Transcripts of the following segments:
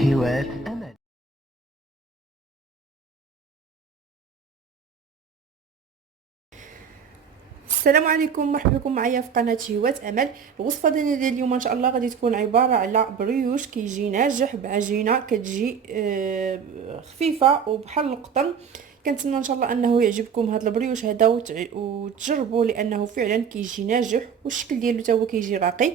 هواة أمل. السلام عليكم، مرحبا بكم معايا في قناه هواة امل. الوصفه ديالنا ديال اليوم ان شاء الله غادي تكون عباره على بريوش كيجي ناجح بعجينه كتجي خفيفه وبحال القطن. كنتمنى ان شاء الله انه يعجبكم هذا البريوش هذا وتجربوا لانه فعلا كيجي ناجح والشكل ديالو حتى هو كيجي راقي.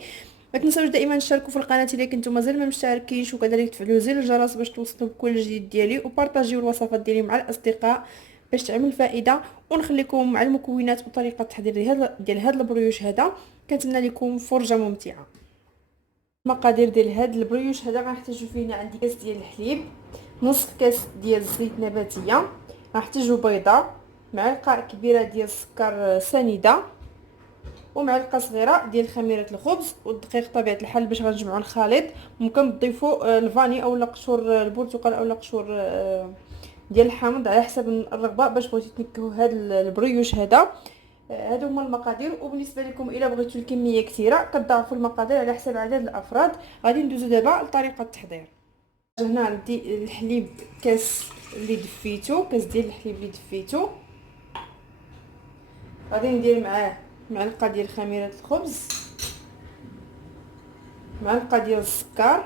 ما تنساوش دائما تشتركوا في القناه الا كنتم مازال ما مشتركينش، وكذلك تفعلوا زر الجرس باش توصلوا بكل جديد ديالي، وبارطاجيو الوصفات ديالي مع الاصدقاء باش تعمل فائده. ونخليكم مع المكونات وطريقه التحضير ديال هذا البريوش هذا. كنتمنى لكم فرجه ممتعه. المقادير ديال هذا البريوش هذا غنحتاجو فيه. هنا عندي كاس ديال الحليب، نصف كاس ديال الزيت نباتيه، غنحتاجو بيضه، معلقه كبيره ديال السكر سنيده، ومعلقه صغيره ديال خميره الخبز، والدقيق طبيعه الحال باش غنجمعوا الخليط. ممكن تضيفوا الفاني او قشور البرتقال او قشور ديال الحامض على حسب الرغبه باش بغيتو تنكهوا هذا البريوش هذا. هادو هما المقادير. وبالنسبه لكم الا بغيتوا الكميه كثيره كتضاعفوا المقادير على حسب عدد الافراد. غادي ندوزو دابا لطريقه التحضير. هنا عندي الحليب، كاس اللي دفيتو، كاس ديال الحليب اللي دفيتو. غادي ندير معاه معلقه ديال خميره الخبز، معلقه ديال السكر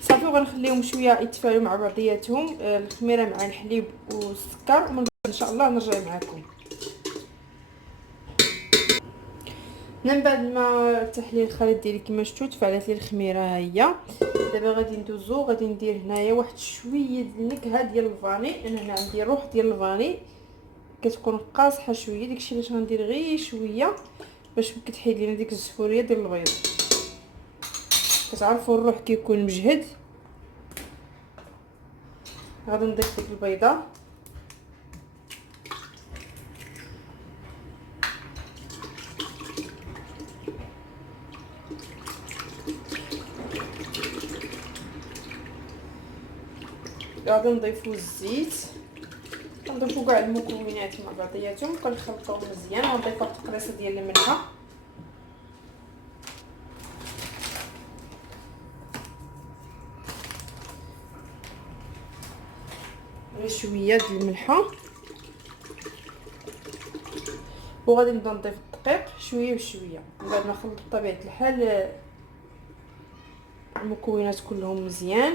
صافي، وغنخليهم شويه يتفاعلوا مع بعضياتهم، الخميره مع الحليب والسكر، ومن بعد ان شاء الله نرجع معكم. من بعد ما ارتاح لي الخليط ديالي كما شفتوا تفاعلت لي الخميره، ها هي. دابا غادي ندوزو، غادي ندير هنايا واحد شويه ديال النكهه ديال الفاني. انا هنا عندي روح ديال الفاني كتكون قاصحه شويه، داكشي علاش غندير غير شويه باش كتحيد لينا ديك الزفوريه ديال البيض. كتعرفوا الروح كيكون مجهد. غادي نضيف ديك البيضه، غادي نضيفو الزيت، كنضيفو كاع المكونات مع بعضياتهم، كنخلطوهم مزيان. غنضيف واحد التقريصه ديال الملحه، غير شويه ديال الملحه، وغادي نبدا نضيف الدقيق شويه بشويه. من بعد ما نخلط بطبيعه الحال المكونات كلهم مزيان،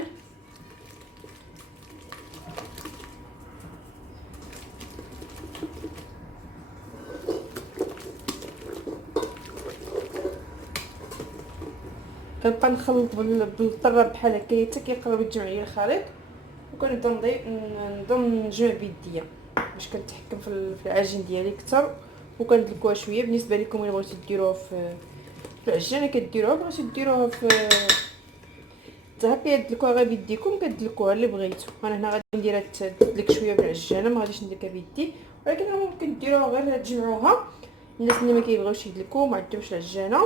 كنبقى نخلط بالطراب بحال هكا حتى كيقرب يتجمع لي الخليط. وكنبدا نبدا نجمع بيديا باش كنتحكم في العجين ديالي اكثر، وكندلكوها شويه. بالنسبه لكم الا بغيتو ديروها في العجينه كديروها، بغيتو ديروها في حتى هكا تدلكوها غير بيديكم، كدلكوها اللي بغيتو. انا هنا غادي نديرها تدلك شويه بالعجانه، ما غاديش نديرها بيدي، ولكن ممكن ديروها غير تجمعوها. الناس اللي ما كيبغيوش يدلكوا ما عندهمش العجانه،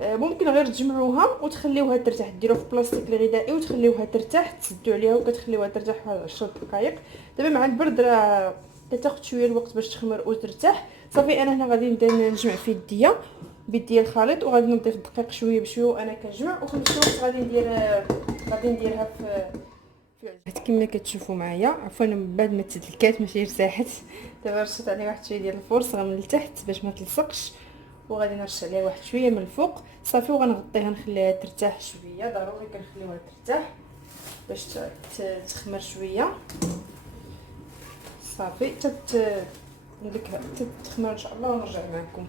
ممكن غير تجمعوها وتخليوها ترتاح، ديروها في بلاستيك الغذائي وتخليوها ترتاح، تسدوا عليها وكتخليوها ترتاح واحد 10 دقائق. دابا مع البرد راه كتاخذ شويه الوقت باش تخمر وترتاح. صافي انا هنا غادي نبدا نجمع في بيديا الخليط، وغادي نضيف الدقيق شويه بشويه وانا كنجمع، وفي نفس الوقت غادي نديرها في كما كتشوفوا معايا. عفوا من بعد ما تدلكات ماشي ارتاحت. دابا رشيت عليها واحد شويه ديال الفرصه من التحت باش ما تلصقش، وغادي نرش عليها واحد شويه من الفوق صافي، وغنغطيها نخليها ترتاح شويه. ضروري كنخليوها ترتاح باش تخمر شويه صافي نديكها تخمر ان شاء الله ونرجع معكم.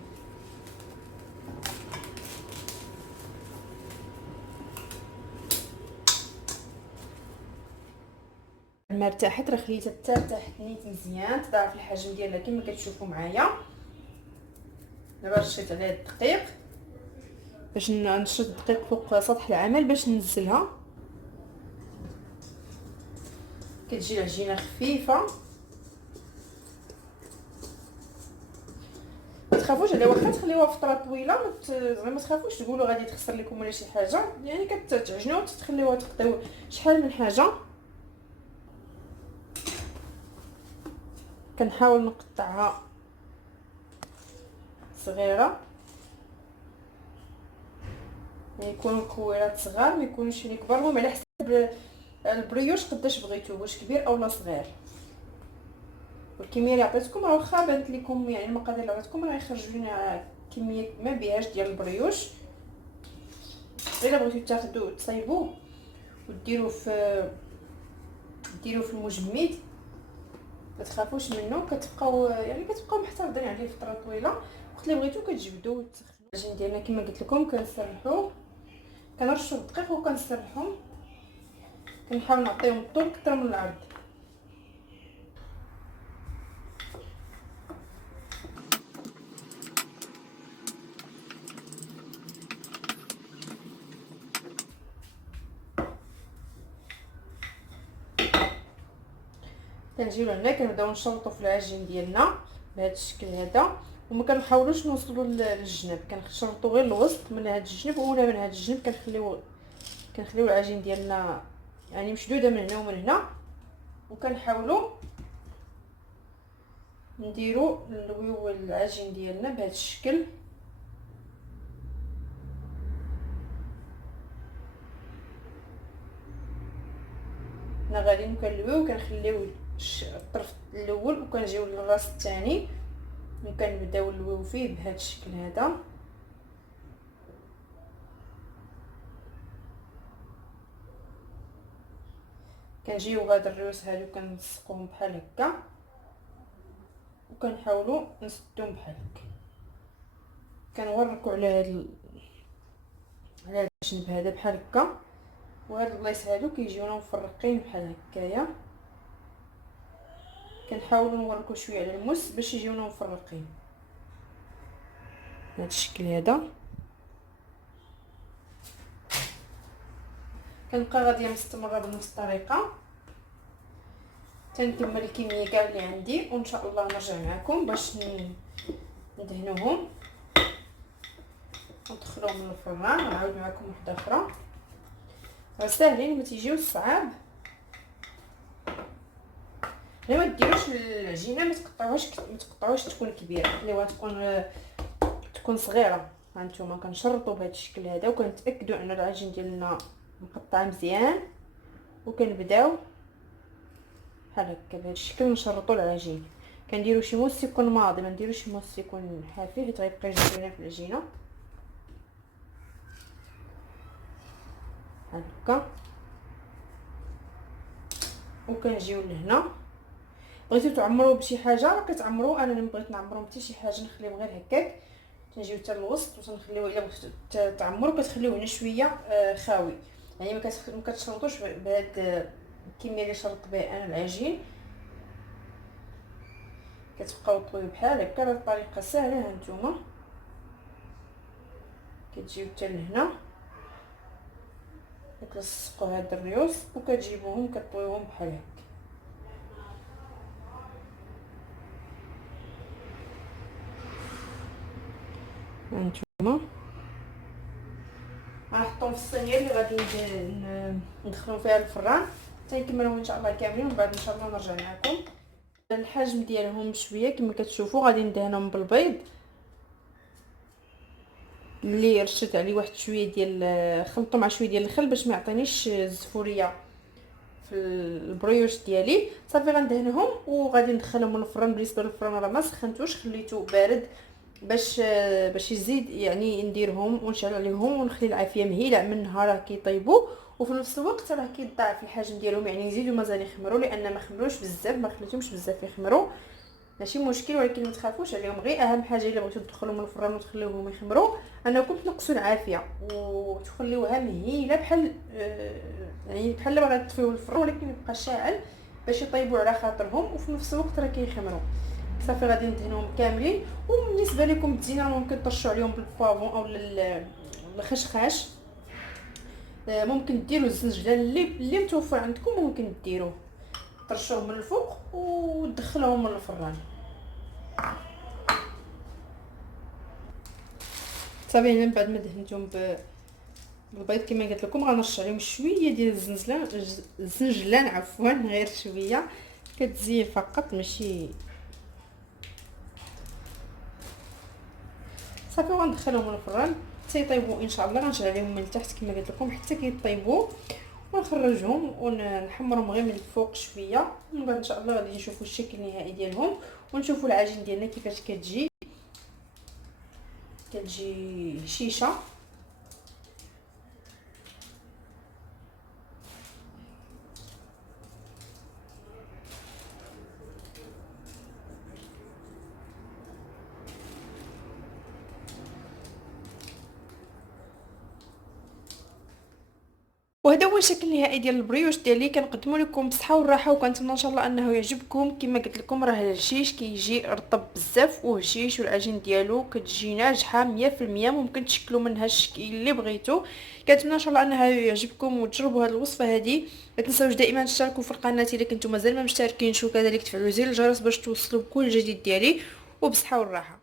لما ارتاحت راه خليتها ترتاح نيت مزيان، تضاعف الحجم ديالها كما كتشوفوا معايا. دابا رشيت عليها الدقيق باش نشط الدقيق فوق سطح العمل باش ننزلها. كتجي العجينه خفيفه، ما تخافوش عليها، واخا تخليوها فتره طويله زعما ما تخافوش تقولوا غادي تخسر لكم ولا شي حاجه، يعني كتعجنوا وتخليوها تقطيو شحال من حاجه. كنحاول نقطعها صغيره يكونوا الكويرات صغار ما يكونوش يعني كبار، المهم على حسب البريوش قداش بغيتو، واش كبير اولا صغير. والكميه اللي عطيتكم راه واخا بانت لكم يعني المقادير اللي عطيتكم راه يخرج لنا كميه ما بيهاش ديال البريوش. الا بغيتو تاخذوا تصايبوه وديروه في المجمد ما تخافوش منه، كتبقاو يعني محتفظين عليه فتره طويله. وقت اللي بغيتو كتجبدوا وتسخنوا. العجين ديالنا كما قلت لكم كنسرحوه، كنرشوا الدقيق وكنسرحهم، كنحاول نعطيهم الطول اكثر من العرض. كنجيو لهنا كنبداو نشرطوا في العجين ديالنا بهذا الشكل هذا، وما كنحاولوش نوصلوا للجناب، كنشرطوا غير الوسط من هذا الجنب ولا من هذا الجنب. كنخليو العجين ديالنا يعني مشدوده من هنا ومن هنا، وكنحاولوا نديروا نلويو العجين ديالنا بهذا الشكل. حنا غاديين كنلويو وكنخليو الطرف الاول وكنجيو للراس الثاني وكنبداو نلويو فيه بهذا الشكل هذا. كنجيو غاد الريوس هادو كنلصقوهم بحال هكا وكنحاولوا نسدوهم بحال هكا. كنوركوا على هذا الجنب هذا بحال هكا، وهاد البلايص هادو كيجيونا مفرقين بحال هكايا. كنحاولوا نوركوا شويه على المس باش يجيونا مفرقين بهذا الشكل هذا. كنبقى غاديه مستمره بنفس الطريقه تنكمل الكميه كاع اللي عندي، وان شاء الله نرجع معكم باش ندهنوهم وندخلوهم من الفران ونعاود معكم وحده اخرى. راه ساهلين ما تيجيوش صعاب. لا ما ديروش العجينه ما تقطعوش تكون كبيره، خليوها تكون صغيره. هانتوما كنشرطوا بهذا الشكل هذا وكنتاكدوا ان العجين ديالنا مقطع مزيان، وكنبداو بحال هكا بهذا الشكل نشرطوا العجين. كنديروا شي موس يكون ماضي، ما نديروش موس يكون حافي حيت غيبقى يجي لنا في العجينه هكا. وكنجيو لهنا بغيتو تعمروا بشي حاجه راه كتعمروا، انا بغيت نعمرهم حتى شي حاجه نخليهم غير هكاك. تنجيو حتى الوسط وتنخليوه الا بغيتو تعمروا كتخليوه هنا شويه خاوي، يعني ما كتشرطوش بهاد الكميه اللي شرطت بها انا العجين. كتبقاو طويو بحال هكا. هاد الطريقه سهله. هانتوما كتجيو حتى لهنا كتلصقوا هاد الريوس وكتجيبوهم كطويوهم بحال هكا. هانتوما غنحطهم في الصينيه اللي غادي ندخلهم فيها الفران تنكملهم ان شاء الله كاملين، ومن بعد ان شاء الله نرجع معكم. الحجم ديالهم شويه كما كتشوفوا غادي ندهنهم بالبيض اللي رشيت عليه واحد شويه ديال خلطته مع شويه ديال الخل باش ما يعطينيش الزفوريه في البريوش ديالي. صافي غندهنهم وغادي ندخلهم للفران. بالنسبه للفران راه ما سخنتوش، خليته بارد باش يزيد يعني نديرهم ونشعل عليهم ونخلي العافيه مهيله منها راه كيطيبوا، وفي نفس الوقت راه كيضاعف الحجم ديالهم يعني يزيدوا مازال يخمروا، لان ما خمروش بزاف ما خليتهمش بزاف يخمروا ماشي مشكل. ولكن ما تخافوش عليهم، غير اهم حاجه الا بغيتو تدخلوهم الفران وتخليوهم يخمروا انكم تنقصوا العافيه وتخليوها مهيله بحال يعني بحال ما غتطفيو الفران ولكن يبقى شاعل باش يطيبوا على خاطرهم وفي نفس الوقت راه كيخمروا. صافي غادي ندهنهم كاملين. وبالنسبه لكم الزينه ممكن ترشوا عليهم بالبافون او الخشخاش، ممكن ديروا الزنجلان اللي متوفر عندكم ممكن ديروه ترشوه من الفوق وتدخلوهم من الفران. صافي من بعد ما دهنتهم بالبيض كما قلت لكم غنرش عليهم شويه ديال الزنجلان عفوا غير شويه كتزين فقط ماشي. صافي غندخلهم الفران حتى يطيبوا ان شاء الله. غنشعل عليهم من التحت كما قلت لكم حتى كيطيبوا، ونخرجهم ونحمرهم غير من الفوق شويه. ومن بعد ان شاء الله غادي نشوفوا الشكل النهائي ديالهم، ونشوفوا العجين ديالنا كيفاش كتجي هشيشه. وهذا هو الشكل النهائي ديال البريوش ديالي. كنقدموا لكم بالصحه والراحه، وكنتمنى ان شاء الله انه يعجبكم. كما قلت لكم راه الهشيش كيجي رطب بزاف وهشيش، والعجين ديالو كتجي ناجحه 100%. ممكن تشكلوا منها الشكل اللي بغيتو. كنتمنى ان شاء الله انه يعجبكم وتجربوا هذه الوصفه هذه. ما تنساوش دائما تشتركوا في القناه الا كنتم مازال ما مشتركينش، وكذلك تفعلوا زر الجرس باش توصلوا بكل جديد ديالي. وبصحه والراحه.